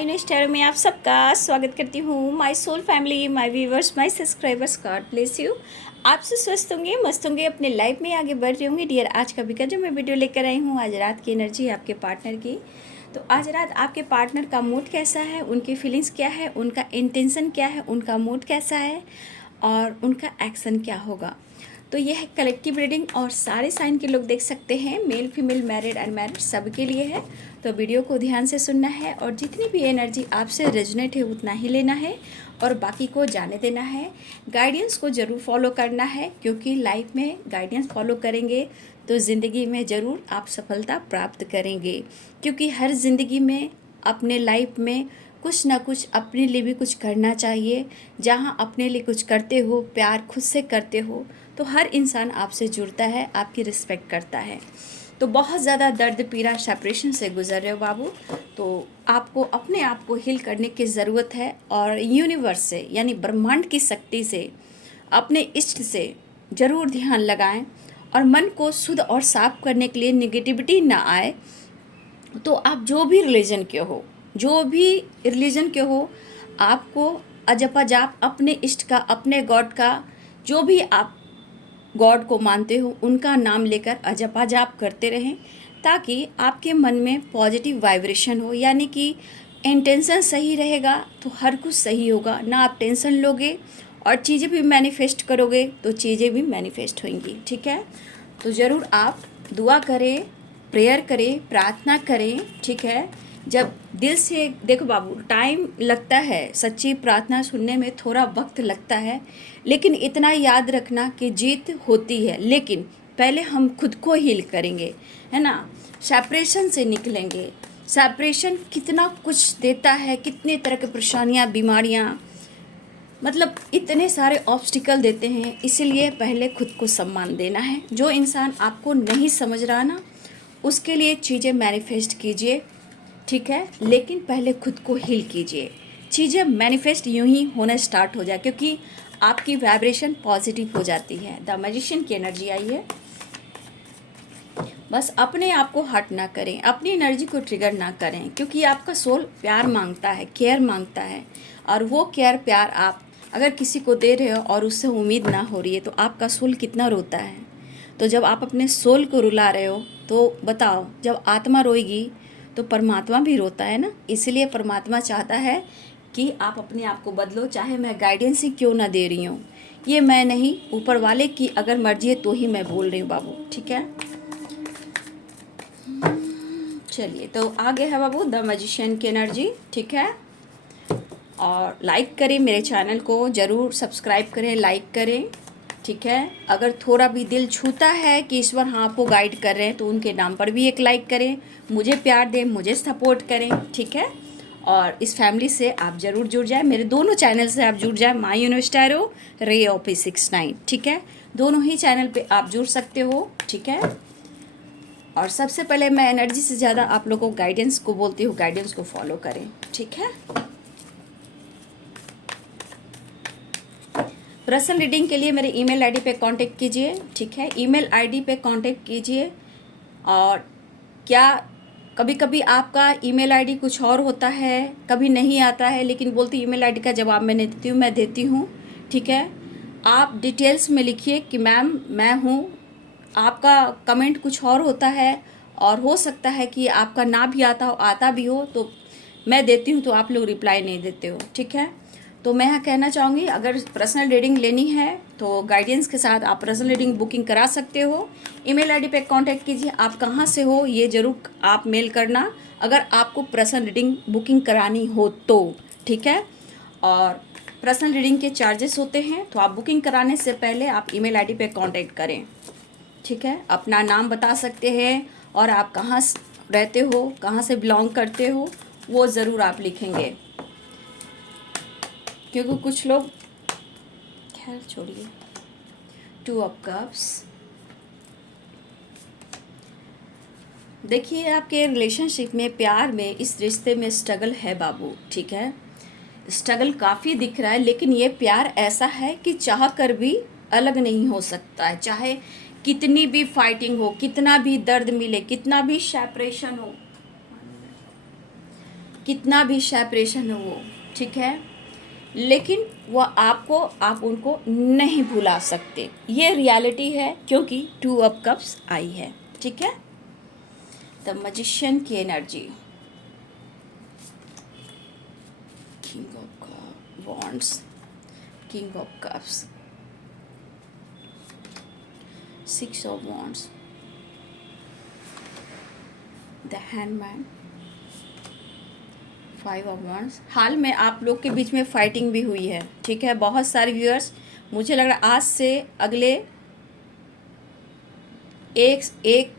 My next tarot में आप सबका स्वागत करती हूँ। My soul family, my viewers, my subscribers, God bless you. आपसे स्वस्थ होंगे, मस्त होंगे, अपने लाइफ में आगे बढ़ रहे होंगे। डियर, आज का भी जो मैं वीडियो लेकर आई हूँ, आज रात की एनर्जी आपके पार्टनर की। तो आज रात आपके पार्टनर का मूड कैसा है, उनकी फीलिंग्स क्या है, उनका इंटेंशन क्या है, उनका मूड कैसा है और उनका एक्शन क्या होगा। तो यह है कलेक्टिव रीडिंग और सारे साइन के लोग देख सकते हैं, मेल फीमेल मैरिड अनमैरिड सबके लिए है। तो वीडियो को ध्यान से सुनना है और जितनी भी एनर्जी आपसे रेजोनेट है उतना ही लेना है और बाकी को जाने देना है। गाइडेंस को ज़रूर फॉलो करना है, क्योंकि लाइफ में गाइडेंस फॉलो करेंगे तो ज़िंदगी में ज़रूर आप सफलता प्राप्त करेंगे। क्योंकि हर ज़िंदगी में, अपने लाइफ में कुछ ना कुछ अपने लिए भी कुछ करना चाहिए। जहाँ अपने लिए कुछ करते हो, प्यार खुद से करते हो, तो हर इंसान आपसे जुड़ता है, आपकी रिस्पेक्ट करता है। तो बहुत ज़्यादा दर्द पीड़ा सेपरेशन से गुजर रहे हो बाबू, तो आपको अपने आप को हील करने की ज़रूरत है और यूनिवर्स से यानी ब्रह्मांड की शक्ति से, अपने इष्ट से ज़रूर ध्यान लगाएं और मन को शुद्ध और साफ करने के लिए निगेटिविटी ना आए। तो आप जो भी रिलीजन के हो, जो भी रिलीजन के हो, आपको अजपा जाप अपने इष्ट का, अपने गॉड का, जो भी आप गॉड को मानते हो उनका नाम लेकर अजपा जाप करते रहें, ताकि आपके मन में पॉजिटिव वाइब्रेशन हो। यानी कि इंटेंशन सही रहेगा तो हर कुछ सही होगा। ना आप टेंशन लोगे और चीज़ें भी मैनिफेस्ट करोगे तो चीज़ें भी मैनिफेस्ट होंगी। ठीक है, तो ज़रूर आप दुआ करें, प्रेयर करें, प्रार्थना करें। ठीक है, जब दिल से, देखो बाबू, टाइम लगता है, सच्ची प्रार्थना सुनने में थोड़ा वक्त लगता है, लेकिन इतना याद रखना कि जीत होती है, लेकिन पहले हम खुद को हील करेंगे, है ना। सेपरेशन से निकलेंगे। सेपरेशन कितना कुछ देता है, कितने तरह की परेशानियाँ, बीमारियाँ, मतलब इतने ऑब्स्टिकल ऑब्स्टिकल देते हैं। इसीलिए पहले खुद को सम्मान देना है। जो इंसान आपको नहीं समझ रहा ना, उसके लिए चीज़ें मैनिफेस्ट कीजिए, ठीक है, लेकिन पहले खुद को हील कीजिए। चीज़ें मैनिफेस्ट यूं ही होना स्टार्ट हो जाए, क्योंकि आपकी वाइब्रेशन पॉजिटिव हो जाती है। द मैजिशियन की एनर्जी आई है। बस अपने आप को हर्ट ना करें, अपनी एनर्जी को ट्रिगर ना करें, क्योंकि आपका सोल प्यार मांगता है, केयर मांगता है। और वो केयर, प्यार आप अगर किसी को दे रहे हो और उससे उम्मीद ना हो रही है, तो आपका सोल कितना रोता है। तो जब आप अपने सोल को रुला रहे हो, तो बताओ, जब आत्मा रोएगी तो परमात्मा भी रोता है ना। इसलिए परमात्मा चाहता है कि आप अपने आप को बदलो, चाहे मैं गाइडेंस ही क्यों ना दे रही हूँ। ये मैं नहीं, ऊपर वाले की अगर मर्जी है तो ही मैं बोल रही हूँ बाबू। ठीक है, चलिए, तो आगे है बाबू द मैजिशियन की एनर्जी। ठीक है, और लाइक करें मेरे चैनल को, ज़रूर सब्सक्राइब करें, लाइक करें। ठीक है, अगर थोड़ा भी दिल छूता है कि ईश्वर हाँ आपको गाइड कर रहे हैं, तो उनके नाम पर भी एक लाइक करें, मुझे प्यार दें, मुझे सपोर्ट करें। ठीक है, और इस फैमिली से आप ज़रूर जुड़ जाए, मेरे दोनों चैनल से आप जुड़ जाए, माय यूनिवर्स टैरो, रे ऑफिस 69। ठीक है, दोनों ही चैनल पे आप जुड़ सकते हो। ठीक है, और सबसे पहले मैं एनर्जी से ज़्यादा आप लोगों को गाइडेंस को बोलती हूँ, गाइडेंस को फॉलो करें। ठीक है, पर्सनल रीडिंग के लिए मेरे ईमेल आईडी पे कांटेक्ट कीजिए। ठीक है, ईमेल आईडी पे कांटेक्ट कीजिए। और क्या कभी कभी आपका ईमेल आईडी कुछ और होता है, कभी नहीं आता है, लेकिन बोलती ईमेल आईडी का जवाब मैं देती हूँ। ठीक है, आप डिटेल्स में लिखिए कि मैम मैं हूँ। आपका कमेंट कुछ और होता है, और हो सकता है कि आपका ना भी आता भी हो, तो मैं देती हूँ तो आप लोग रिप्लाई नहीं देते हो। ठीक है, तो मैं यहाँ कहना चाहूँगी, अगर पर्सनल रीडिंग लेनी है तो गाइडेंस के साथ आप पर्सनल रीडिंग बुकिंग करा सकते हो। ईमेल आईडी पे कांटेक्ट कीजिए। आप कहाँ से हो ये ज़रूर आप मेल करना, अगर आपको पर्सनल रीडिंग बुकिंग करानी हो तो। ठीक है, और पर्सनल रीडिंग के चार्जेस होते हैं, तो आप बुकिंग कराने से पहले आप ईमेल आईडी पे कांटेक्ट करें। ठीक है, अपना नाम बता सकते हैं और आप कहाँ रहते हो, कहाँ से बिलोंग करते हो, वो ज़रूर आप लिखेंगे, क्योंकि कुछ लोग, खैर छोड़िए। 2 ऑफ कप्स, देखिए आपके रिलेशनशिप में, प्यार में, इस रिश्ते में स्ट्रगल है बाबू। ठीक है, स्ट्रगल काफ़ी दिख रहा है, लेकिन ये प्यार ऐसा है कि चाह कर भी अलग नहीं हो सकता है। चाहे कितनी भी फाइटिंग हो, कितना भी दर्द मिले, कितना भी सेपरेशन हो, कितना भी सेपरेशन हो वो, ठीक है, लेकिन वो आप उनको नहीं भुला सकते। ये रियलिटी है, क्योंकि 2 ऑफ कप्स आई है, ठीक है। द मैजिशियन की energy, king of wands, king of cups, 6 of wands, the hanged man, 5 of wands. हाल में आप लोग के बीच में फाइटिंग भी हुई है, ठीक है। बहुत सारे व्यूअर्स, मुझे लग रहा है आज से अगले एक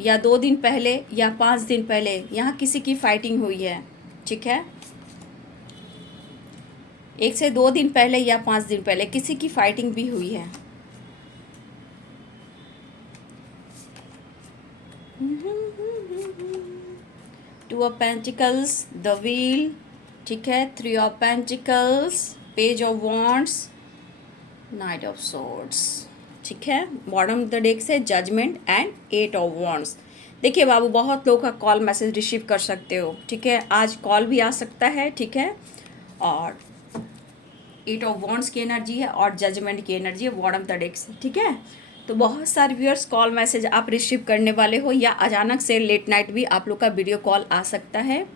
या 2 दिन पहले या 5 दिन पहले यहाँ किसी की फाइटिंग हुई है, ठीक है। 1 से 2 दिन पहले या 5 दिन पहले किसी की फाइटिंग भी हुई है। Two of pentacles, the wheel, ठीक है, 3 of pentacles, page of wands, night of swords, ठीक है। बॉटम ऑफ द डेक से जजमेंट एंड 8 ऑफ वॉन्ड्स। देखिए बाबू, बहुत लोगों का कॉल मैसेज रिसीव कर सकते हो, ठीक है। आज कॉल भी आ सकता है, ठीक है। और 8 ऑफ वॉन्ड्स की एनर्जी है और जजमेंट की एनर्जी है बॉटम ऑफ द डेक से, ठीक है। तो बहुत सारे व्यूअर्स कॉल मैसेज आप रिसीव करने वाले हो, या अचानक से लेट नाइट भी आप लोग का वीडियो कॉल आ सकता है,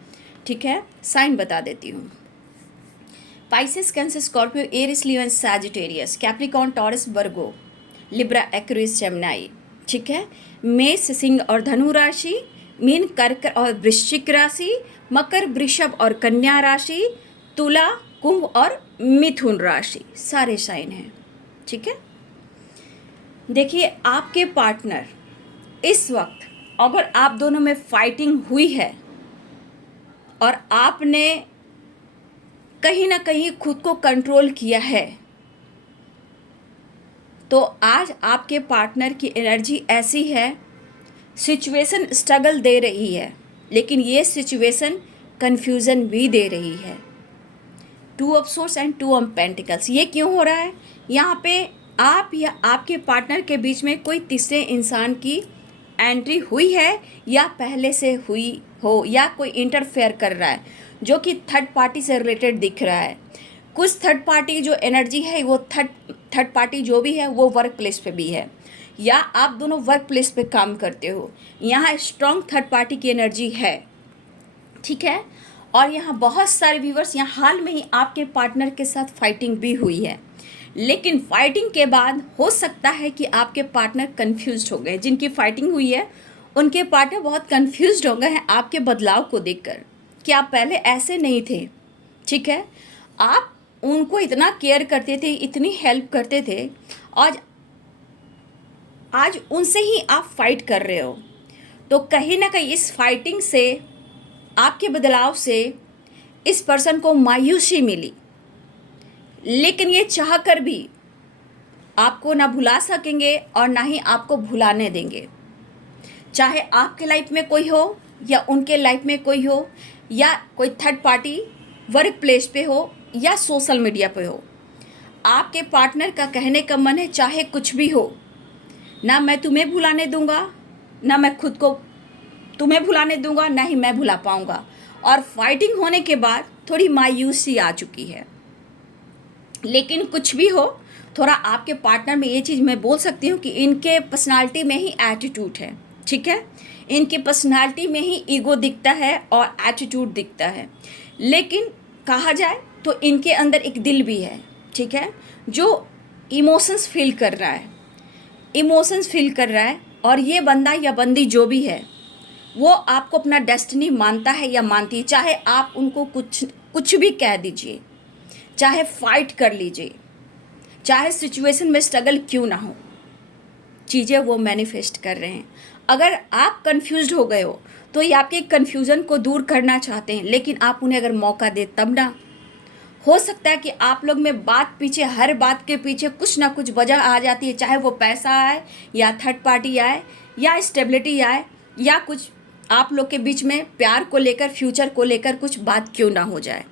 ठीक है। साइन बता देती हूँ। Pisces, Cancer, Scorpio, Aries, Leo and Sagittarius, Capricorn, Taurus, Virgo, Libra, Aquarius, Gemini, ठीक है। मेष, सिंह और धनु राशि, मीन, कर्क और वृश्चिक राशि, मकर, वृषभ और कन्या राशि, तुला, कुंभ और मिथुन राशि, सारे साइन हैं, ठीक है। देखिए, आपके पार्टनर इस वक्त अगर आप दोनों में फाइटिंग हुई है और आपने कहीं ना कहीं खुद को कंट्रोल किया है, तो आज आपके पार्टनर की एनर्जी ऐसी है, सिचुएशन स्ट्रगल दे रही है, लेकिन ये सिचुएशन कन्फ्यूज़न भी दे रही है। 2 of source and 2 of pentacles. ये क्यों हो रहा है? यहाँ पे आप या आपके पार्टनर के बीच में कोई तीसरे इंसान की एंट्री हुई है, या पहले से हुई हो, या कोई इंटरफेयर कर रहा है जो कि थर्ड पार्टी से रिलेटेड दिख रहा है। कुछ थर्ड पार्टी जो एनर्जी है, वो थर्ड पार्टी जो भी है वो वर्क प्लेस पे भी है, या आप दोनों वर्क प्लेस पे काम करते हो। यहाँ स्ट्रॉन्ग थर्ड पार्टी की एनर्जी है, ठीक है। और यहाँ बहुत सारे व्यूवर्स, यहाँ हाल में ही आपके पार्टनर के साथ फाइटिंग भी हुई है, लेकिन फाइटिंग के बाद हो सकता है कि आपके पार्टनर कंफ्यूज्ड हो गए। जिनकी फाइटिंग हुई है उनके पार्टनर बहुत कंफ्यूज्ड हो गए हैं आपके बदलाव को देखकर, कि आप पहले ऐसे नहीं थे, ठीक है। आप उनको इतना केयर करते थे, इतनी हेल्प करते थे, आज उनसे ही आप फाइट कर रहे हो। तो कहीं ना कहीं इस फाइटिंग से, आपके बदलाव से इस पर्सन को मायूसी मिली, लेकिन ये चाह कर भी आपको ना भुला सकेंगे और ना ही आपको भुलाने देंगे। चाहे आपके लाइफ में कोई हो या उनके लाइफ में कोई हो, या कोई थर्ड पार्टी वर्क प्लेस पे हो या सोशल मीडिया पे हो, आपके पार्टनर का कहने का मन है चाहे कुछ भी हो, ना मैं तुम्हें भुलाने दूंगा, ना मैं खुद को तुम्हें भुलाने दूंगा, ना ही मैं भुला पाऊंगा। और फाइटिंग होने के बाद थोड़ी मायूसी आ चुकी है, लेकिन कुछ भी हो, थोड़ा आपके पार्टनर में ये चीज़ मैं बोल सकती हूँ कि इनके पर्सनालिटी में ही एटीट्यूड है, ठीक है। इनकी पर्सनालिटी में ही ईगो दिखता है और एटीट्यूड दिखता है, लेकिन कहा जाए तो इनके अंदर एक दिल भी है, ठीक है, जो इमोशंस फील कर रहा है। और ये बंदा या बंदी जो भी है, वो आपको अपना डेस्टिनी मानता है या मानती है। चाहे आप उनको कुछ भी कह दीजिए, चाहे फाइट कर लीजिए, चाहे सिचुएशन में स्ट्रगल क्यों ना हो, चीज़ें वो मैनिफेस्ट कर रहे हैं। अगर आप कंफ्यूज्ड हो गए हो तो ये आपके कन्फ्यूज़न को दूर करना चाहते हैं, लेकिन आप उन्हें अगर मौका दे तब ना। हो सकता है कि आप लोग में हर बात के पीछे कुछ ना कुछ वजह आ जाती है, चाहे वो पैसा आए या थर्ड पार्टी आए या स्टेबिलिटी आए, या कुछ आप लोग के बीच में प्यार को लेकर, फ्यूचर को लेकर कुछ बात क्यों ना हो जाए।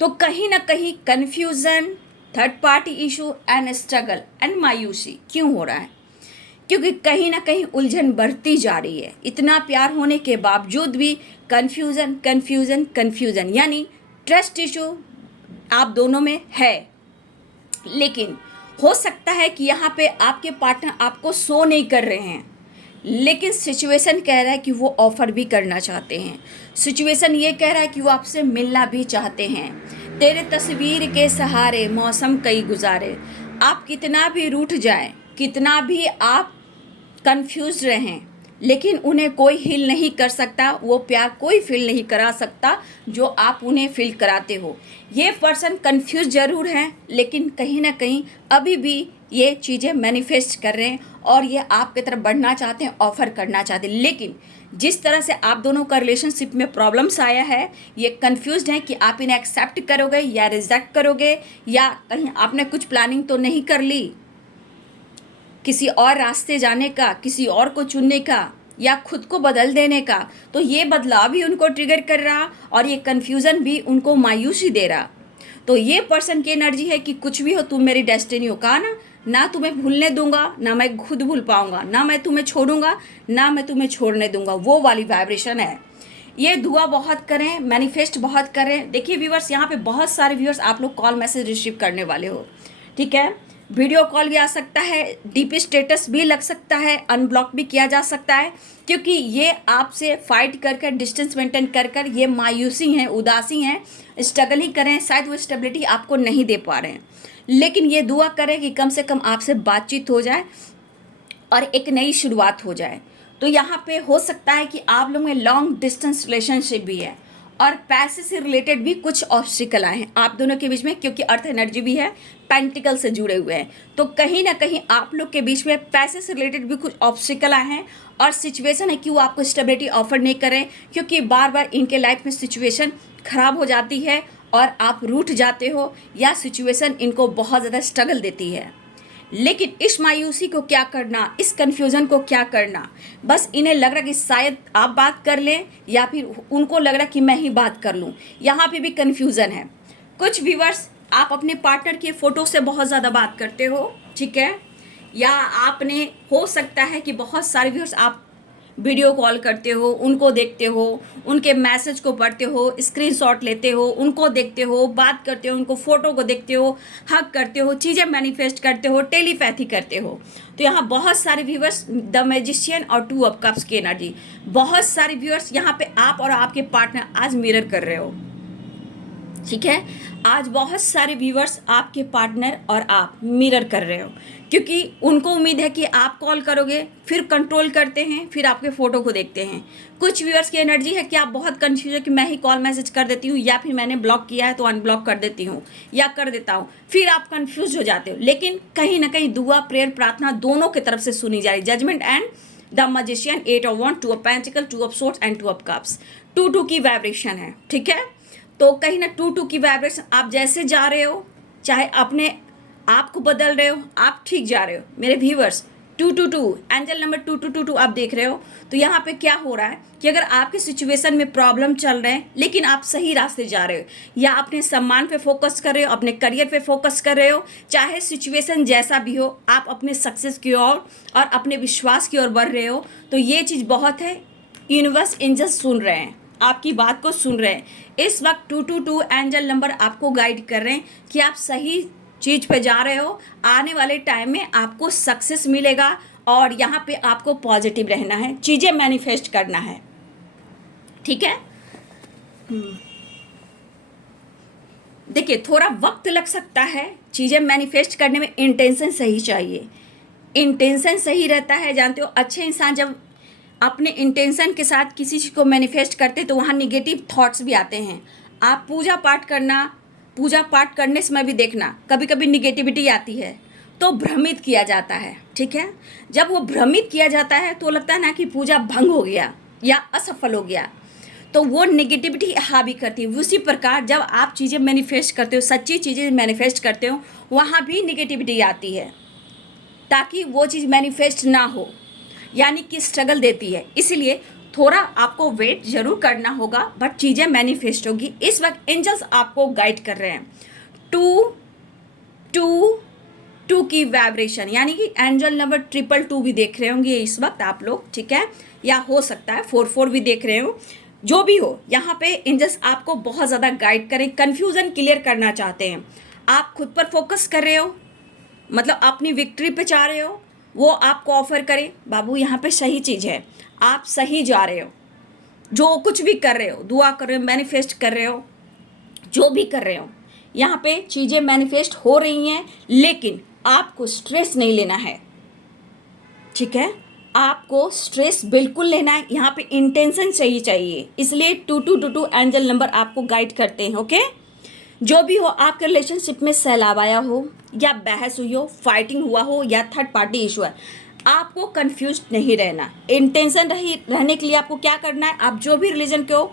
तो कहीं ना कहीं confusion, third party issue and struggle and मायूसी क्यों हो रहा है? क्योंकि कहीं ना कहीं उलझन बढ़ती जा रही है। इतना प्यार होने के बावजूद भी कन्फ्यूज़न कन्फ्यूज़न कन्फ्यूज़न, यानी ट्रस्ट इशू आप दोनों में है। लेकिन हो सकता है कि यहाँ पे आपके पार्टनर आपको शो नहीं कर रहे हैं, लेकिन सिचुएशन कह रहा है कि वो ऑफ़र भी करना चाहते हैं। सिचुएशन ये कह रहा है कि वो आपसे मिलना भी चाहते हैं। तेरे तस्वीर के सहारे मौसम कई गुजारे। आप कितना भी रूठ जाएं, कितना भी आप कंफ्यूज रहें, लेकिन उन्हें कोई हील नहीं कर सकता, वो प्यार कोई फील नहीं करा सकता जो आप उन्हें फील कराते हो। ये पर्सन कंफ्यूज ज़रूर हैं, लेकिन कहीं ना कहीं अभी भी ये चीज़ें मैनिफेस्ट कर रहे हैं और ये आपकी तरफ बढ़ना चाहते हैं, ऑफ़र करना चाहते हैं। लेकिन जिस तरह से आप दोनों का रिलेशनशिप में प्रॉब्लम्स आया है, ये कंफ्यूज्ड हैं कि आप इन्हें एक्सेप्ट करोगे या रिजेक्ट करोगे, या कहीं आपने कुछ प्लानिंग तो नहीं कर ली किसी और रास्ते जाने का, किसी और को चुनने का, या खुद को बदल देने का। तो ये बदलाव भी उनको ट्रिगर कर रहा और ये कन्फ्यूज़न भी उनको मायूसी दे रहा। तो ये पर्सन की एनर्जी है कि कुछ भी हो तुम मेरी डेस्टिनी हो, कहा ना तुम्हें भूलने दूंगा, ना मैं खुद भूल पाऊंगा, ना मैं तुम्हें छोड़ूंगा, ना मैं तुम्हें छोड़ने दूंगा, वो वाली वाइब्रेशन है। ये दुआ बहुत करें, मैनिफेस्ट बहुत करें। देखिए व्यूअर्स, यहाँ पे बहुत सारे व्यूअर्स आप लोग कॉल मैसेज रिसीव करने वाले हो, ठीक है। वीडियो कॉल भी आ सकता है, डीपी स्टेटस भी लग सकता है, अनब्लॉक भी किया जा सकता है, क्योंकि ये आपसे फाइट कर कर, डिस्टेंस मेंटेन कर कर ये मायूसी हैं, उदासी हैं, स्ट्रगल ही करें, शायद वो स्टेबिलिटी आपको नहीं दे पा रहे हैं। लेकिन ये दुआ करें कि कम से कम आपसे बातचीत हो जाए और एक नई शुरुआत हो जाए। तो यहाँ पे हो सकता है कि आप लोग में लॉन्ग डिस्टेंस रिलेशनशिप भी है और पैसे से रिलेटेड भी कुछ ऑब्स्टिकल आए हैं आप दोनों के बीच में, क्योंकि अर्थ एनर्जी भी है, पेंटिकल से जुड़े हुए हैं। तो कहीं ना कहीं आप लोग के बीच में पैसे से रिलेटेड भी कुछ ऑब्स्टिकल आए हैं और सिचुएशन है कि वो आपको स्टेबिलिटी ऑफर नहीं करें, क्योंकि बार बार इनके लाइफ में सिचुएशन खराब हो जाती है और आप रूठ जाते हो, या सिचुएशन इनको बहुत ज़्यादा स्ट्रगल देती है। लेकिन इस मायूसी को क्या करना, इस कन्फ्यूज़न को क्या करना, बस इन्हें लग रहा कि शायद आप बात कर लें, या फिर उनको लग रहा कि मैं ही बात कर लूँ। यहाँ पे भी कन्फ्यूज़न है। कुछ व्यूअर्स आप अपने पार्टनर के फ़ोटो से बहुत ज़्यादा बात करते हो, ठीक है, या आपने हो सकता है कि बहुत सारे व्यूअर्स आप वीडियो कॉल करते हो, उनको देखते हो, उनके मैसेज को पढ़ते हो, स्क्रीनशॉट लेते हो, उनको देखते हो, बात करते हो, उनको फ़ोटो को देखते हो, हग करते हो, चीज़ें मैनिफेस्ट करते हो, टेलीपैथी करते हो। तो यहाँ बहुत सारे व्यूअर्स द मैजिशियन और 2 ऑफ कप्स की एनर्जी, बहुत सारे व्यूअर्स यहाँ पे आप और आपके पार्टनर आज मिरर कर रहे हो, ठीक है। आज बहुत सारे व्यूअर्स आपके पार्टनर और आप मिरर कर रहे हो, क्योंकि उनको उम्मीद है कि आप कॉल करोगे, फिर कंट्रोल करते हैं, फिर आपके फ़ोटो को देखते हैं। कुछ व्यूअर्स की एनर्जी है कि आप बहुत कंफ्यूज है कि मैं ही कॉल मैसेज कर देती हूँ, या फिर मैंने ब्लॉक किया है तो अनब्लॉक कर देती हूँ या कर देता हूँ, फिर आप कंफ्यूज हो जाते हो। लेकिन कहीं ना कहीं दुआ, प्रेयर, प्रार्थना दोनों की तरफ से सुनी जा रही। Judgement and the magician, 8 of wand, 2 of pentacle, 2 of swords and 2 of cups, 2-2 की वाइब्रेशन है, ठीक है। तो कहीं ना 2-2 की वाइब्रेशन, आप जैसे जा रहे हो, चाहे अपने आप को बदल रहे हो, आप ठीक जा रहे हो मेरे व्यूअर्स। 222 एंजल नंबर 2222 आप देख रहे हो। तो यहाँ पे क्या हो रहा है कि अगर आपके सिचुएशन में प्रॉब्लम चल रहे हैं, लेकिन आप सही रास्ते जा रहे हो, या अपने सम्मान पे फोकस कर रहे हो, अपने करियर पे फोकस कर रहे हो, चाहे सिचुएशन जैसा भी हो, आप अपने सक्सेस की ओर और अपने विश्वास की ओर बढ़ रहे हो। तो ये चीज़ बहुत है, यूनिवर्स एंजल्स सुन रहे हैं, आपकी बात को सुन रहे हैं। इस वक्त 222 एंजल नंबर आपको गाइड कर रहे हैं कि आप सही चीज़ पे जा रहे हो। आने वाले टाइम में आपको सक्सेस मिलेगा और यहाँ पे आपको पॉजिटिव रहना है, चीज़ें मैनिफेस्ट करना है, ठीक है। देखिए थोड़ा वक्त लग सकता है चीज़ें मैनिफेस्ट करने में, इंटेंशन सही चाहिए। इंटेंशन सही रहता है, जानते हो, अच्छे इंसान जब अपने इंटेंशन के साथ किसी चीज़ को मैनिफेस्ट करते तो वहाँ निगेटिव थॉट्स भी आते हैं। आप पूजा पाठ करने समय भी देखना, कभी कभी निगेटिविटी आती है तो भ्रमित किया जाता है, ठीक है। जब वो भ्रमित किया जाता है तो लगता है ना कि पूजा भंग हो गया या असफल हो गया, तो वो निगेटिविटी हावी करती है। उसी प्रकार जब आप चीज़ें मैनिफेस्ट करते हो, सच्ची चीज़ें मैनिफेस्ट करते हो, वहाँ भी निगेटिविटी आती है, ताकि वो चीज़ मैनिफेस्ट ना हो, यानी कि स्ट्रगल देती है। इसलिए थोड़ा आपको वेट जरूर करना होगा, बट चीज़ें मैनिफेस्ट होगी। इस वक्त एंजल्स आपको गाइड कर रहे हैं। 2 2 2 की वाइब्रेशन, यानी कि एंजल नंबर 222 भी देख रहे होंगे इस वक्त आप लोग, ठीक है, या हो सकता है 44 भी देख रहे हो। जो भी हो, यहाँ पे एंजल्स आपको बहुत ज़्यादा गाइड करें, कन्फ्यूज़न क्लियर करना चाहते हैं। आप खुद पर फोकस कर रहे हो, मतलब अपनी विक्ट्री पे चाह रहे हो, वो आपको ऑफर करे बाबू यहाँ पे सही चीज़ है, आप सही जा रहे हो, जो कुछ भी कर रहे हो, दुआ कर रहे हो, मैनिफेस्ट कर रहे हो, जो भी कर रहे हो, यहाँ पे चीज़ें मैनिफेस्ट हो रही हैं, लेकिन आपको स्ट्रेस नहीं लेना है, ठीक है, आपको स्ट्रेस बिल्कुल लेना है, यहाँ पे इंटेंशन सही चाहिए, इसलिए 2222 एंजल नंबर आपको गाइड करते हैं। ओके, जो भी हो, आपके रिलेशनशिप में सैलाब आया हो या बहस हुई हो, फाइटिंग हुआ हो या थर्ड पार्टी इशू है, आपको कंफ्यूज नहीं रहना। इंटेंशन रहने के लिए आपको क्या करना है, आप जो भी रिलीजन के हो,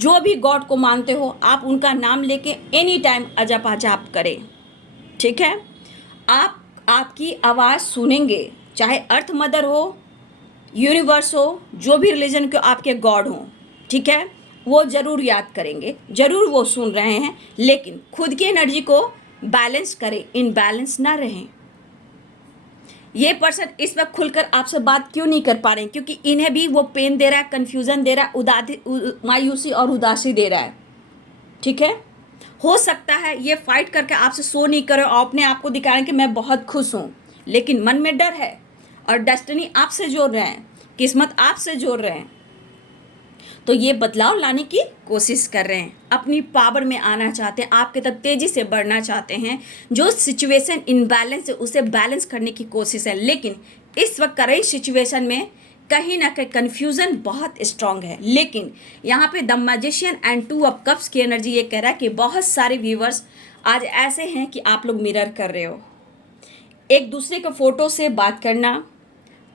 जो भी गॉड को मानते हो, आप उनका नाम लेके एनी टाइम अजप अजाप करें, ठीक है। आप आपकी आवाज़ सुनेंगे, चाहे अर्थ मदर हो, यूनिवर्स हो, जो भी रिलीजन के आपके गॉड हों, ठीक है, वो ज़रूर याद करेंगे, ज़रूर वो सुन रहे हैं, लेकिन खुद की एनर्जी को बैलेंस करें, इनबैलेंस ना रहें। ये पर्सन इस वक्त खुलकर आपसे बात क्यों नहीं कर पा रहे हैं, क्योंकि इन्हें भी वो पेन दे रहा है, कन्फ्यूज़न दे रहा है, मायूसी और उदासी दे रहा है, ठीक है। हो सकता है ये फाइट करके आपसे सो नहीं करे और अपने आप को दिखा रहे हैं कि मैं बहुत खुश हूँ, लेकिन मन में डर है और डेस्टिनी आपसे जोड़ रहे हैं, किस्मत आपसे जोड़ रहे हैं, तो ये बदलाव लाने की कोशिश कर रहे हैं, अपनी पावर में आना चाहते हैं, आपके तरफ तेज़ी से बढ़ना चाहते हैं। जो सिचुएशन इनबैलेंस है उसे बैलेंस करने की कोशिश है, लेकिन इस वक्त करेंट सिचुएशन में कहीं ना कहीं कन्फ्यूज़न बहुत स्ट्रांग है। लेकिन यहाँ पे the magician and 2 of cups की एनर्जी ये कह रहा है कि बहुत सारे व्यूवर्स आज ऐसे हैं कि आप लोग मिरर कर रहे हो, एक दूसरे के फ़ोटो से बात करना,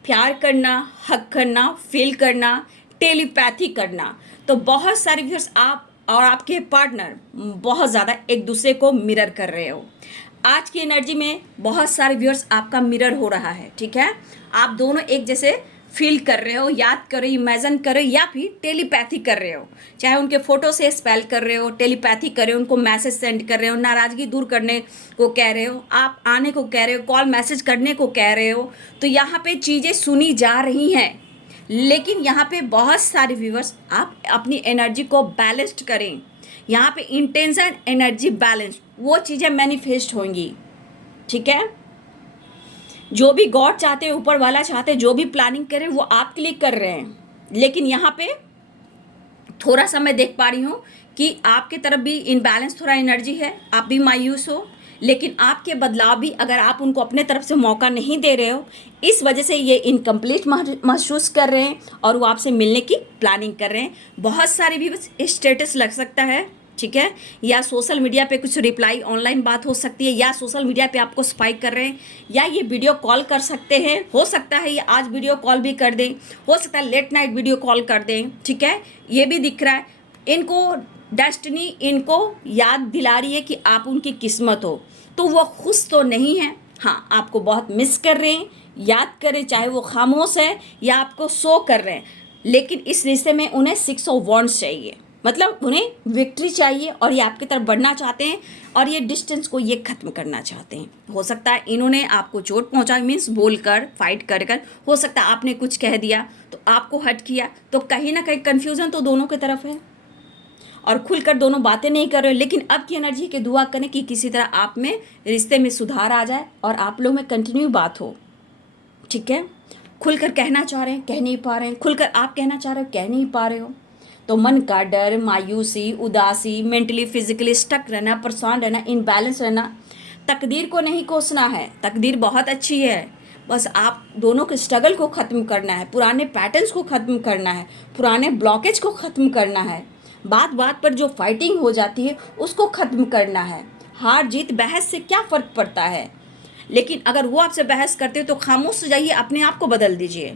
प्यार करना, हक करना, फील करना, टेलीपैथी करना, तो बहुत सारे व्यूअर्स आप और आपके पार्टनर बहुत ज़्यादा एक दूसरे को मिरर कर रहे हो। आज की एनर्जी में बहुत सारे व्यूअर्स आपका मिरर हो रहा है, ठीक है, आप दोनों एक जैसे फील कर रहे हो, याद कर रहे हो, इमेजिन कर रहे हो, या फिर टेलीपैथी कर रहे हो, चाहे उनके फ़ोटो से स्पेल कर रहे हो, टेलीपैथी कर रहे हो, उनको मैसेज सेंड कर रहे हो, नाराज़गी दूर करने को कह रहे हो, आप आने को कह रहे हो, कॉल मैसेज करने को कह रहे हो, तो यहाँ पे चीज़ें सुनी जा रही हैं। लेकिन यहाँ पे बहुत सारे व्यूवर्स आप अपनी एनर्जी को बैलेंस्ड करें, यहाँ पे इंटेंशन एनर्जी बैलेंस, वो चीज़ें मैनिफेस्ट होंगी, ठीक है। जो भी गॉड चाहते हैं, ऊपर वाला चाहते हैं, जो भी प्लानिंग करें वो आपके लिए कर रहे हैं। लेकिन यहाँ पे थोड़ा सा मैं देख पा रही हूँ कि आपके तरफ भी इनबैलेंस थोड़ा एनर्जी है, आप भी मायूस हो, लेकिन आपके बदलाव भी अगर आप उनको अपने तरफ से मौका नहीं दे रहे हो, इस वजह से ये इनकम्प्लीट महसूस कर रहे हैं और वो आपसे मिलने की प्लानिंग कर रहे हैं। बहुत सारे भी बस स्टेटस लग सकता है, ठीक है, या सोशल मीडिया पे कुछ रिप्लाई, ऑनलाइन बात हो सकती है, या सोशल मीडिया पे आपको स्पाइक कर रहे हैं, या ये वीडियो कॉल कर सकते हैं, हो सकता है ये आज वीडियो कॉल भी कर दें, हो सकता है लेट नाइट वीडियो कॉल कर दें, ठीक है, ये भी दिख रहा है। इनको डेस्टिनी इनको याद दिला रही है कि आप उनकी किस्मत हो, तो वो खुश तो नहीं है, हाँ आपको बहुत मिस कर रहे हैं, याद करें, चाहे वो खामोश है या आपको शो कर रहे हैं, लेकिन इस रिश्ते में उन्हें 6 ऑफ वॉन्ड्स चाहिए, मतलब उन्हें विक्ट्री चाहिए और ये आपकी तरफ बढ़ना चाहते हैं और ये डिस्टेंस को ये ख़त्म करना चाहते हैं। हो सकता है इन्होंने आपको चोट पहुंचा, मीन्स बोलकर, फाइट कर कर, हो सकता है आपने कुछ कह दिया तो आपको हर्ट किया, तो कहीं ना कहीं कन्फ्यूज़न तो दोनों की तरफ है और खुलकर दोनों बातें नहीं कर रहे हो। लेकिन अब की एनर्जी के दुआ करें कि किसी तरह आप में रिश्ते में सुधार आ जाए और आप लोग में कंटिन्यू बात हो, ठीक है। खुलकर कहना चाह रहे हैं, कह नहीं पा रहे हैं, खुलकर आप कहना चाह रहे हो, कह नहीं पा रहे हो, तो मन का डर, मायूसी, उदासी, मेंटली फिजिकली स्टक रहना, परेशान रहना, इनबैलेंस रहना, तकदीर को नहीं कोसना है, तकदीर बहुत अच्छी है, बस आप दोनों के स्ट्रगल को ख़त्म करना है, पुराने पैटर्न्स को ख़त्म करना है, पुराने ब्लॉकेज को ख़त्म करना है, बात बात पर जो फाइटिंग हो जाती है उसको ख़त्म करना है। हार जीत बहस से क्या फ़र्क पड़ता है, लेकिन अगर वो आपसे बहस करते हो तो खामोश हो जाइए, अपने आप को बदल दीजिए।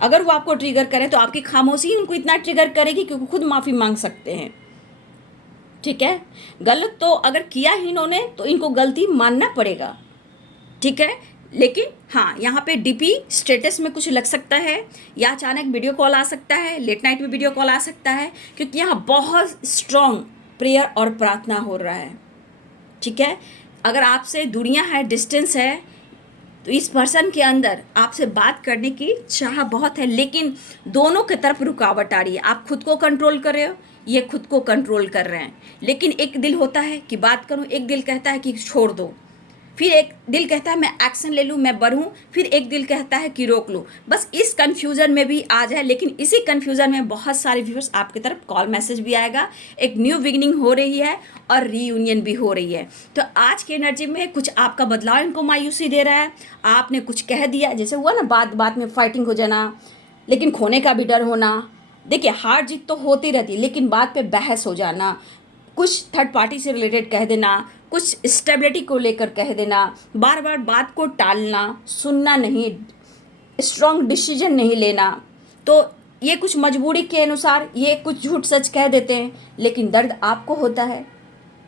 अगर वो आपको ट्रिगर करें तो आपकी खामोशी उनको इतना ट्रिगर करेगी कि वो खुद माफ़ी मांग सकते हैं, ठीक है। गलत तो अगर किया ही इन्होंने तो इनको गलती मानना पड़ेगा, ठीक है। लेकिन हाँ, यहाँ पे डीपी स्टेटस में कुछ लग सकता है या अचानक वीडियो कॉल आ सकता है, लेट नाइट में वीडियो कॉल आ सकता है, क्योंकि यहाँ बहुत स्ट्रॉन्ग प्रेयर और प्रार्थना हो रहा है, ठीक है। अगर आपसे दूरियां है, डिस्टेंस है, तो इस पर्सन के अंदर आपसे बात करने की चाह बहुत है, लेकिन दोनों की तरफ रुकावट आ रही है। आप खुद को कंट्रोल कर रहे हो, ये खुद को कंट्रोल कर रहे हैं। लेकिन एक दिल होता है कि बात करूं, एक दिल कहता है कि छोड़ दो, फिर एक दिल कहता है मैं एक्शन ले लूँ, मैं बढ़ूँ, फिर एक दिल कहता है कि रोक लूँ। बस इस कन्फ्यूज़न में भी आ जाए। लेकिन इसी कन्फ्यूज़न में बहुत सारे व्यूअर्स आपकी तरफ कॉल मैसेज भी आएगा, एक न्यू बिगिनिंग हो रही है और रीयूनियन भी हो रही है। तो आज की एनर्जी में कुछ आपका बदलाव इनको मायूसी दे रहा है। आपने कुछ कह दिया, जैसे हुआ ना बात बात में फाइटिंग हो जाना, लेकिन खोने का भी डर होना। देखिए हार जीत तो होती रहती है, लेकिन बात पे बहस हो जाना, कुछ थर्ड पार्टी से रिलेटेड कह देना, कुछ स्टेबिलिटी को लेकर कह देना, बार बार बात को टालना, सुनना नहीं, स्ट्रॉन्ग डिसीजन नहीं लेना। तो ये कुछ मजबूरी के अनुसार ये कुछ झूठ सच कह देते हैं, लेकिन दर्द आपको होता है।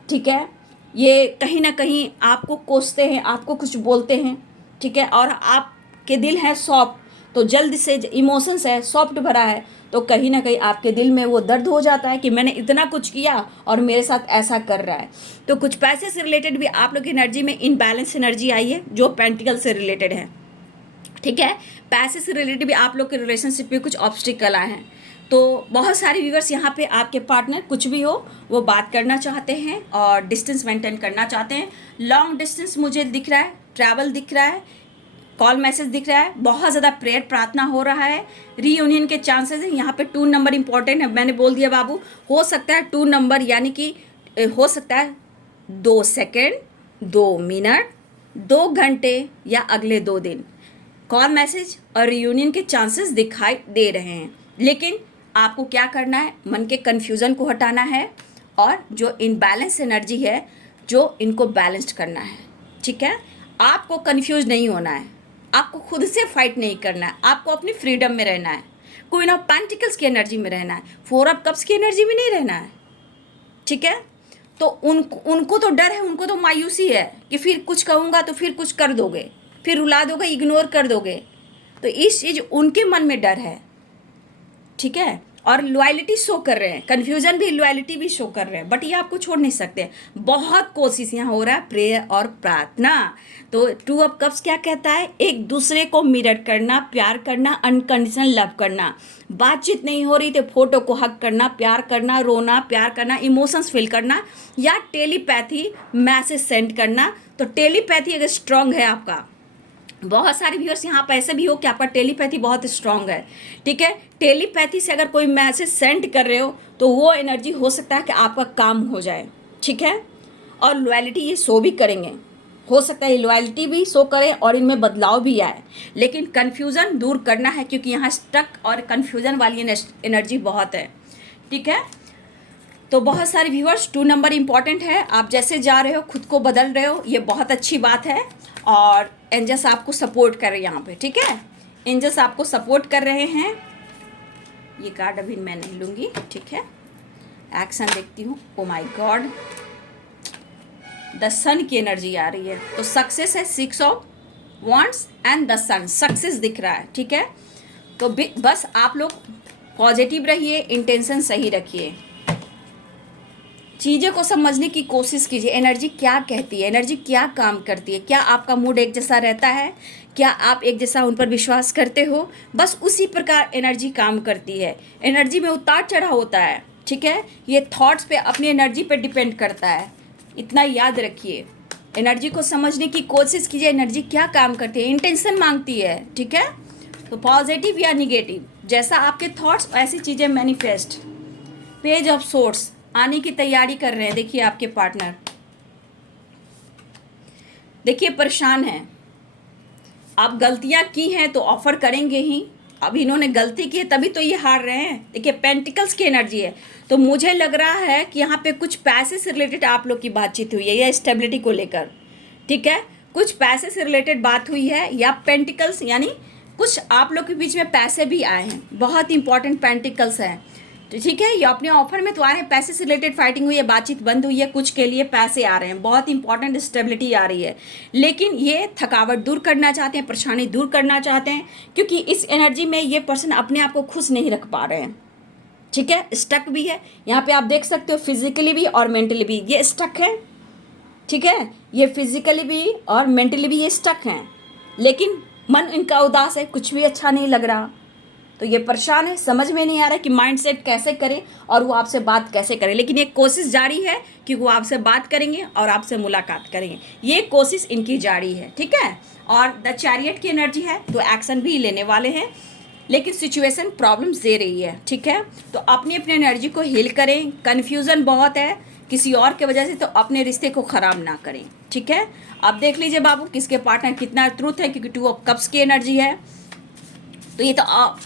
ठीक है, ये कहीं ना कहीं आपको कोसते हैं, आपको कुछ बोलते हैं। ठीक है, और आपके दिल है सॉफ्ट, तो जल्द से इमोशंस है सॉफ्ट भरा है, तो कहीं ना कहीं आपके दिल में वो दर्द हो जाता है कि मैंने इतना कुछ किया और मेरे साथ ऐसा कर रहा है। तो कुछ पैसे से रिलेटेड भी आप लोग की एनर्जी में इनबैलेंस एनर्जी आई है, जो पेंटिकल से रिलेटेड है। ठीक है, पैसे से रिलेटेड भी आप लोग के रिलेशनशिप में कुछ ऑब्स्टिकल आए हैं। तो बहुत सारे व्यूअर्स यहाँ पे आपके पार्टनर कुछ भी हो वो बात करना चाहते हैं और डिस्टेंस मेंटेन करना चाहते हैं। लॉन्ग डिस्टेंस मुझे दिख रहा है, ट्रैवल दिख रहा है, कॉल मैसेज दिख रहा है, बहुत ज़्यादा प्रेयर प्रार्थना हो रहा है, रीयूनियन के चांसेस हैं। यहाँ पे 2 नंबर इंपॉर्टेंट है, मैंने बोल दिया बाबू, हो सकता है 2 नंबर, यानी कि हो सकता है 2 सेकेंड, 2 मिनट, 2 घंटे या अगले 2 दिन कॉल मैसेज और रीयूनियन के चांसेस दिखाई दे रहे हैं। लेकिन आपको क्या करना है, मन के कन्फ्यूज़न को हटाना है और जो इनबैलेंस एनर्जी है जो इनको बैलेंस्ड करना है। ठीक है, आपको कन्फ्यूज नहीं होना है, आपको खुद से फाइट नहीं करना है, आपको अपनी फ्रीडम में रहना है, क्वीन ऑफ पेंटिकल्स की एनर्जी में रहना है, 4 ऑफ कप्स की एनर्जी में नहीं रहना है। ठीक है, तो उनको तो डर है, उनको तो मायूसी है कि फिर कुछ कहूँगा तो फिर कुछ कर दोगे, फिर रुला दोगे, इग्नोर कर दोगे। तो इस चीज़ उनके मन में डर है। ठीक है, और लॉयल्टी शो कर रहे हैं, कन्फ्यूजन भी लॉयल्टी भी शो कर रहे हैं, बट ये आपको छोड़ नहीं सकते। बहुत कोशिश यहाँ हो रहा है, प्रेयर और प्रार्थना। तो 2 ऑफ कप्स क्या कहता है, एक दूसरे को मिरर करना, प्यार करना, अनकंडीशनल लव करना। बातचीत नहीं हो रही तो फोटो को हक करना, प्यार करना, रोना, प्यार करना, इमोशंस फील करना, या टेलीपैथी मैसेज सेंड करना। तो टेलीपैथी अगर स्ट्रांग है आपका, बहुत सारे व्यूअर्स यहाँ पर ऐसे भी हो कि आपका टेलीपैथी बहुत स्ट्रांग है। ठीक है, टेलीपैथी से अगर कोई मैसेज सेंड कर रहे हो तो वो एनर्जी हो सकता है कि आपका काम हो जाए। ठीक है, और लॉयल्टी ये शो भी करेंगे, हो सकता है लॉयल्टी भी शो करें और इनमें बदलाव भी आए। लेकिन कन्फ्यूज़न दूर करना है, क्योंकि यहाँ स्टक और कन्फ्यूज़न वाली एनर्जी बहुत है। ठीक है, तो बहुत सारे व्यूअर्स 2 नंबर इंपॉर्टेंट है। आप जैसे जा रहे हो खुद को बदल रहे हो, ये बहुत अच्छी बात है। और एंजल्स आपको सपोर्ट कर रहे हैं यहाँ पे। ठीक है, एंजल्स आपको सपोर्ट कर रहे हैं। ये कार्ड अभी मैं नहीं लूँगी। ठीक है, एक्शन देखती हूँ। Oh my God, the sun की एनर्जी आ रही है, तो सक्सेस है, 6 of wands and the sun, success दिख रहा है। ठीक है, तो बस आप लोग पॉजिटिव रहिए, इंटेंशन सही रखिए, चीज़ों को समझने की कोशिश कीजिए। एनर्जी क्या कहती है, एनर्जी क्या काम करती है, क्या आपका मूड एक जैसा रहता है, क्या आप एक जैसा उन पर विश्वास करते हो, बस उसी प्रकार एनर्जी काम करती है। एनर्जी में उतार चढ़ाव होता है। ठीक है, ये थॉट्स पे, अपनी एनर्जी पे डिपेंड करता है, इतना याद रखिए। एनर्जी को समझने की कोशिश कीजिए, एनर्जी क्या काम करती है, इंटेंशन मांगती है। ठीक है, तो पॉजिटिव या निगेटिव, जैसा आपके थॉट्स ऐसी चीज़ें मैनिफेस्ट। पेज ऑफ सोर्स आने की तैयारी कर रहे हैं। देखिए आपके पार्टनर, देखिए परेशान हैं, आप गलतियां की हैं तो ऑफर करेंगे ही। अब इन्होंने गलती की है तभी तो ये हार रहे हैं। देखिए पेंटिकल्स की एनर्जी है, तो मुझे लग रहा है कि यहाँ पे कुछ पैसे से रिलेटेड आप लोग की बातचीत हुई है, या स्टेबिलिटी को लेकर। ठीक है, कुछ पैसे से रिलेटेड बात हुई है, या पेंटिकल्स यानी कुछ आप लोग के बीच में पैसे भी आए हैं, बहुत इंपॉर्टेंट पेंटिकल्स हैं। तो ठीक है, ये अपने ऑफर में तो आ रहे हैं, पैसे से रिलेटेड फाइटिंग हुई है, बातचीत बंद हुई है, कुछ के लिए पैसे आ रहे हैं, बहुत इंपॉर्टेंट स्टेबिलिटी आ रही है। लेकिन ये थकावट दूर करना चाहते हैं, परेशानी दूर करना चाहते हैं, क्योंकि इस एनर्जी में ये पर्सन अपने आप को खुश नहीं रख पा रहे हैं। ठीक है, स्टक भी है, यहाँ पे आप देख सकते हो फिजिकली भी और मेंटली भी ये स्टक है। ठीक है, ये फिजिकली भी और मेंटली भी ये स्टक हैं, लेकिन मन इनका उदास है, कुछ भी अच्छा नहीं लग रहा। तो ये परेशान है, समझ में नहीं आ रहा कि माइंडसेट कैसे करें और वो आपसे बात कैसे करें। लेकिन ये कोशिश जारी है कि वो आपसे बात करेंगे और आपसे मुलाकात करेंगे, ये कोशिश इनकी जारी है, ठीक है। और द चैरियट की एनर्जी है, तो एक्शन भी लेने वाले हैं, लेकिन सिचुएशन प्रॉब्लम्स दे रही है, ठीक है। तो अपनी अपनी एनर्जी को हील करें। कन्फ्यूज़न बहुत है किसी और के वजह से, तो अपने रिश्ते को ख़राब ना करें, ठीक है। अब देख लीजिए बाबू किसके पार्टनर कितना ट्रूथ है, क्योंकि 2 ऑफ कप्स की एनर्जी है, तो ये तो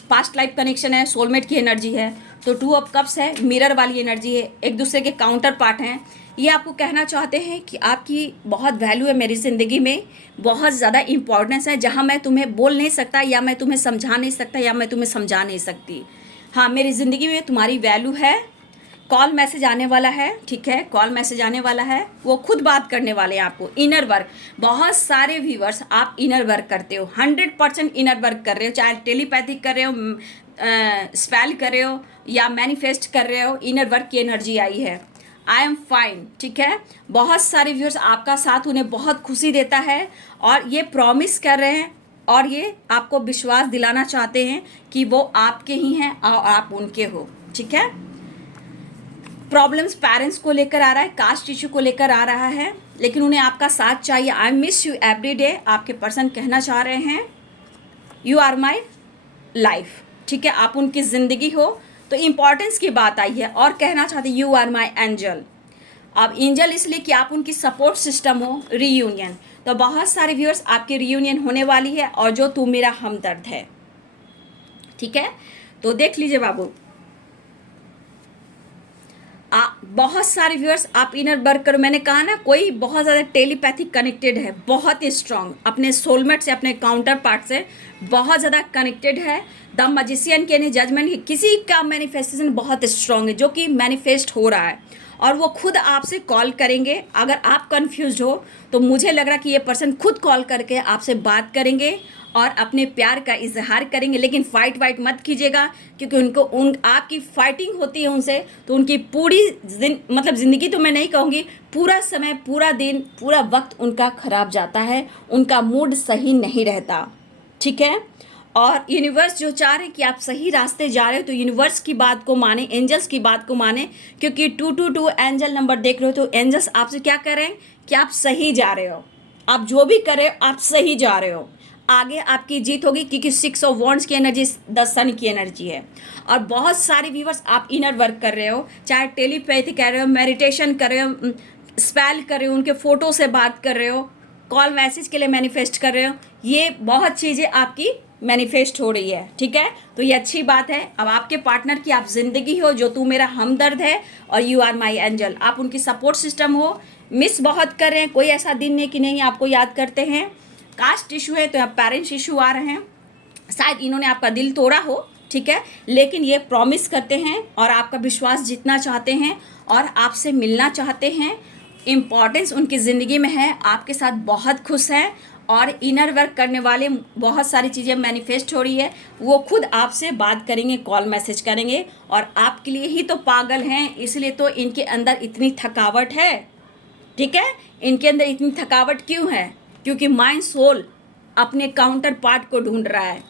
पास्ट लाइफ कनेक्शन है, सोलमेट की एनर्जी है। तो 2 ऑफ कप्स है, मिरर वाली एनर्जी है, एक दूसरे के काउंटर पार्ट हैं। ये आपको कहना चाहते हैं कि आपकी बहुत वैल्यू है मेरी ज़िंदगी में, बहुत ज़्यादा इंपॉर्टेंस है, जहाँ मैं तुम्हें बोल नहीं सकता, या मैं तुम्हें समझा नहीं सकता, या मैं तुम्हें समझा नहीं सकती। हाँ, मेरी ज़िंदगी में तुम्हारी वैल्यू है। कॉल मैसेज आने वाला है, ठीक है, कॉल मैसेज आने वाला है, वो खुद बात करने वाले हैं आपको। इनर वर्क, बहुत सारे व्यूवर्स आप इनर वर्क करते हो, 100% इनर वर्क कर रहे हो, चाहे टेलीपैथिक कर रहे हो, स्पेल कर रहे हो, या मैनिफेस्ट कर रहे हो। इनर वर्क की एनर्जी आई है। आई एम फाइन, ठीक है। बहुत सारे व्यूअर्स आपका साथ उन्हें बहुत खुशी देता है, और ये प्रॉमिस कर रहे हैं, और ये आपको विश्वास दिलाना चाहते हैं कि वो आपके ही हैं और आप उनके हो, ठीक है। प्रॉब्लम्स पेरेंट्स को लेकर आ रहा है, कास्ट इशू को लेकर आ रहा है, लेकिन उन्हें आपका साथ चाहिए। I miss you every day, आपके पर्सन कहना चाह रहे हैं यू आर माई लाइफ, ठीक है, आप उनकी ज़िंदगी हो। तो इम्पॉर्टेंस की बात आई है, और कहना चाहते यू आर माई एंजल। अब एंजल इसलिए कि आप उनकी सपोर्ट सिस्टम हो। रीयूनियन, तो बहुत सारे व्यूअर्स आपकी रीयूनियन होने वाली है, और जो तू मेरा हमदर्द है, ठीक है। तो देख लीजिए बाबू, बहुत सारे व्यूअर्स आप इनर वर्क करो। मैंने कहा ना, कोई बहुत ज़्यादा टेलीपैथिक कनेक्टेड है, बहुत ही स्ट्रांग, अपने सोलमेट से, अपने काउंटर पार्ट से बहुत ज़्यादा कनेक्टेड है। द मैजिशियन के जजमेंट, किसी का मैनिफेस्टेशन बहुत स्ट्रांग है, जो कि मैनिफेस्ट हो रहा है, और वो खुद आपसे कॉल करेंगे। अगर आप कंफ्यूज हो तो मुझे लग रहा कि ये पर्सन खुद कॉल करके आपसे बात करेंगे और अपने प्यार का इजहार करेंगे। लेकिन फाइट वाइट मत कीजिएगा, क्योंकि उनको आपकी फाइटिंग होती है उनसे, तो उनकी पूरी मतलब ज़िंदगी तो मैं नहीं कहूँगी, पूरा समय, पूरा दिन, पूरा वक्त उनका खराब जाता है, उनका मूड सही नहीं रहता, ठीक है। और यूनिवर्स जो चाह रहे हैं कि आप सही रास्ते जा रहे हो, तो यूनिवर्स की बात को माने, एंजल्स की बात को माने, क्योंकि 222 एंजल नंबर देख रहे हो, तो एंजल्स आपसे क्या कर रहे हैं कि आप सही जा रहे हो, आप जो भी कर रहे हो आप सही जा रहे हो, आगे आपकी जीत होगी, क्योंकि 6 ऑफ वॉन्ड्स की एनर्जी 10 सन की एनर्जी है। और बहुत सारे व्यूवर्स आप इनर वर्क कर रहे हो, चाहे टेलीपैथी कर रहे हो, मेडिटेशन कर रहे हो, स्पेल कर रहे हो, उनके फ़ोटो से बात कर रहे हो, कॉल मैसेज के लिए मैनिफेस्ट कर रहे हो, ये बहुत चीज़ें आपकी मैनिफेस्ट हो रही है, ठीक है। तो ये अच्छी बात है। अब आपके पार्टनर की आप ज़िंदगी हो, जो तू मेरा हमदर्द है, और यू आर माई एंजल, आप उनकी सपोर्ट सिस्टम हो। मिस बहुत कर रहे हैं, कोई ऐसा दिन नहीं कि नहीं आपको याद करते हैं। कास्ट इशू है, तो यहाँ पेरेंट्स इशू आ रहे हैं, शायद इन्होंने आपका दिल तोड़ा हो, ठीक है, लेकिन ये प्रॉमिस करते हैं और आपका विश्वास जीतना चाहते हैं और आपसे मिलना चाहते हैं। इम्पॉर्टेंस उनकी ज़िंदगी में है, आपके साथ बहुत खुश हैं, और इनर वर्क करने वाले बहुत सारी चीज़ें मैनिफेस्ट हो रही है, वो खुद आपसे बात करेंगे, कॉल मैसेज करेंगे, और आपके लिए ही तो पागल हैं, इसलिए तो इनके अंदर इतनी थकावट है, ठीक है। इनके अंदर इतनी थकावट क्यों है? क्योंकि माइंड सोल अपने काउंटर पार्ट को ढूंढ रहा है।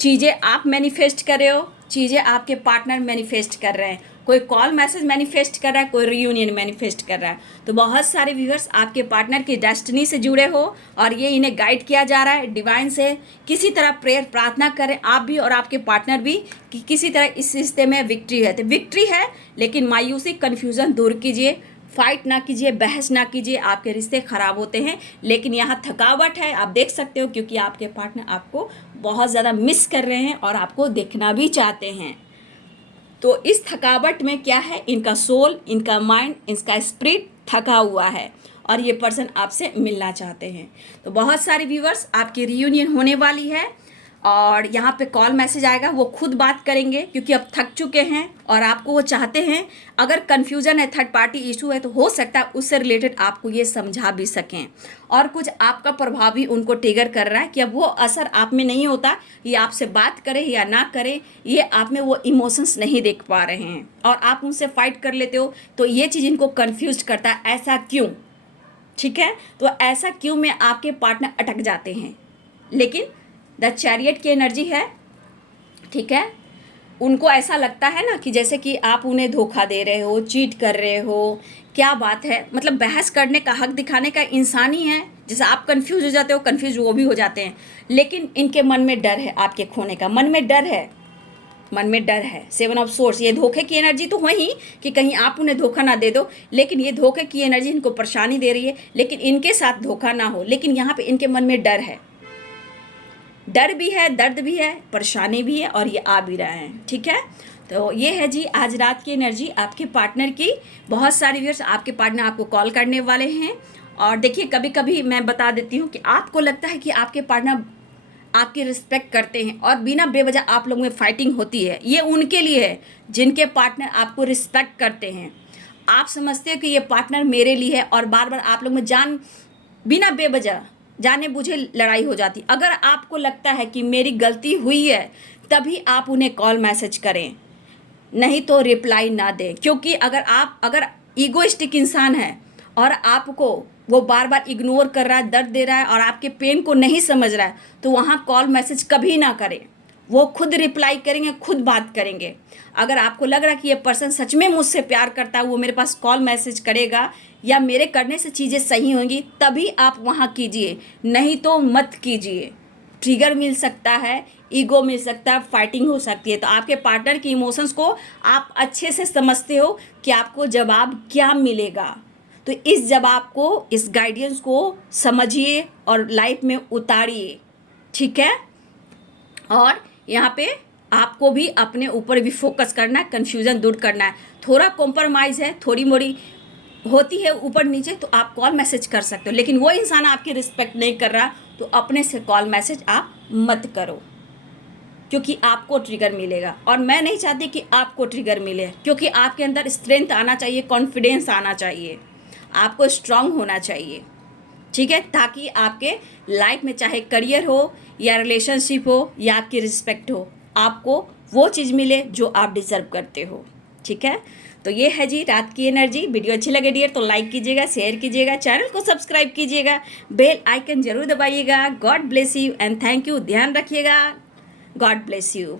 चीज़ें आप मैनिफेस्ट कर रहे हो, चीज़ें आपके पार्टनर मैनिफेस्ट कर रहे हैं, कोई कॉल मैसेज मैनिफेस्ट कर रहा है, कोई रियूनियन मैनिफेस्ट कर रहा है। तो बहुत सारे व्यूअर्स आपके पार्टनर की डेस्टिनी से जुड़े हो, और ये इन्हें गाइड किया जा रहा है डिवाइन से। किसी तरह प्रेयर प्रार्थना करें आप भी और आपके पार्टनर भी, कि किसी तरह इस रिश्ते में विक्ट्री है। तो विक्ट्री है, लेकिन मायूसी, कन्फ्यूज़न दूर कीजिए, फाइट ना कीजिए, बहस ना कीजिए, आपके रिश्ते ख़राब होते हैं। लेकिन यहाँ थकावट है, आप देख सकते हो, क्योंकि आपके पार्टनर आपको बहुत ज़्यादा मिस कर रहे हैं और आपको देखना भी चाहते हैं। तो इस थकावट में क्या है, इनका सोल, इनका माइंड, इनका स्पिरिट थका हुआ है, और ये पर्सन आपसे मिलना चाहते हैं। तो बहुत सारे व्यूवर्स आपकी रियूनियन होने वाली है, और यहाँ पे कॉल मैसेज आएगा, वो खुद बात करेंगे, क्योंकि अब थक चुके हैं और आपको वो चाहते हैं। अगर कन्फ्यूज़न है, थर्ड पार्टी इशू है, तो हो सकता है उससे रिलेटेड आपको ये समझा भी सकें, और कुछ आपका प्रभाव भी उनको ट्रिगर कर रहा है कि अब वो असर आप में नहीं होता, ये आपसे बात करें या ना करें, ये आप में वो इमोशंस नहीं देख पा रहे हैं, और आप उनसे फाइट कर लेते हो। तो ये चीज़ इनको कन्फ्यूज करता है, ऐसा क्यों, ठीक है। तो ऐसा क्यों में आपके पार्टनर अटक जाते हैं, लेकिन द चैरियट की एनर्जी है, ठीक है। उनको ऐसा लगता है ना कि जैसे कि आप उन्हें धोखा दे रहे हो, चीट कर रहे हो, क्या बात है, मतलब बहस करने का, हक दिखाने का इंसान ही है। जैसे आप कंफ्यूज हो जाते हो, कंफ्यूज वो भी हो जाते हैं, लेकिन इनके मन में डर है आपके खोने का, मन में डर है, मन में डर है। 7 ऑफ सोर्स, ये धोखे की एनर्जी तो वही कि कहीं आप उन्हें धोखा ना दे दो, लेकिन ये धोखे की एनर्जी इनको परेशानी दे रही है, लेकिन इनके साथ धोखा ना हो। लेकिन यहाँ पे इनके मन में डर है, डर भी है, दर्द भी है, परेशानी भी है, और ये आ भी रहा है, ठीक है। तो ये है जी आज रात की एनर्जी आपके पार्टनर की। बहुत सारे व्यूअर्स, आपके पार्टनर आपको कॉल करने वाले हैं। और देखिए, कभी कभी मैं बता देती हूँ कि आपको लगता है कि आपके पार्टनर आपकी रिस्पेक्ट करते हैं और बिना बेवजह आप लोगों में फाइटिंग होती है, ये उनके लिए है जिनके पार्टनर आपको रिस्पेक्ट करते हैं। आप समझते हो कि ये पार्टनर मेरे लिए है, और बार बार आप लोग में बिना बेवजह जाने बुझे लड़ाई हो जाती। अगर आपको लगता है कि मेरी गलती हुई है, तभी आप उन्हें कॉल मैसेज करें, नहीं तो रिप्लाई ना दें। क्योंकि अगर ईगोइस्टिक इंसान है और आपको वो बार बार इग्नोर कर रहा है, दर्द दे रहा है और आपके पेन को नहीं समझ रहा है, तो वहाँ कॉल मैसेज कभी ना करें। वो खुद रिप्लाई करेंगे, खुद बात करेंगे। अगर आपको लग रहा है कि ये पर्सन सच में मुझसे प्यार करता है, वो मेरे पास कॉल मैसेज करेगा या मेरे करने से चीज़ें सही होंगी, तभी आप वहाँ कीजिए, नहीं तो मत कीजिए। ट्रिगर मिल सकता है, ईगो मिल सकता है, फाइटिंग हो सकती है। तो आपके पार्टनर के इमोशंस को आप अच्छे से समझते हो कि आपको जवाब क्या मिलेगा। तो इस जवाब को, इस गाइडेंस को समझिए और लाइफ में उतारिए, ठीक है। और यहाँ पे आपको भी अपने ऊपर भी फोकस करना है, कन्फ्यूज़न दूर करना है। थोड़ा कॉम्प्रोमाइज़ है, थोड़ी मोड़ी होती है ऊपर नीचे, तो आप कॉल मैसेज कर सकते हो। लेकिन वो इंसान आपकी रिस्पेक्ट नहीं कर रहा, तो अपने से कॉल मैसेज आप मत करो, क्योंकि आपको ट्रिगर मिलेगा। और मैं नहीं चाहती कि आपको ट्रिगर मिले, क्योंकि आपके अंदर स्ट्रेंथ आना चाहिए, कॉन्फिडेंस आना चाहिए, आपको स्ट्रांग होना चाहिए, ठीक है। ताकि आपके लाइफ में चाहे करियर हो या रिलेशनशिप हो या आपकी रिस्पेक्ट हो, आपको वो चीज़ मिले जो आप डिज़र्व करते हो, ठीक है। तो ये है जी रात की एनर्जी। वीडियो अच्छी लगे डियर तो लाइक कीजिएगा, शेयर कीजिएगा, चैनल को सब्सक्राइब कीजिएगा, बेल आइकन जरूर दबाइएगा। God bless you and thank you. ध्यान रखिएगा। God bless you.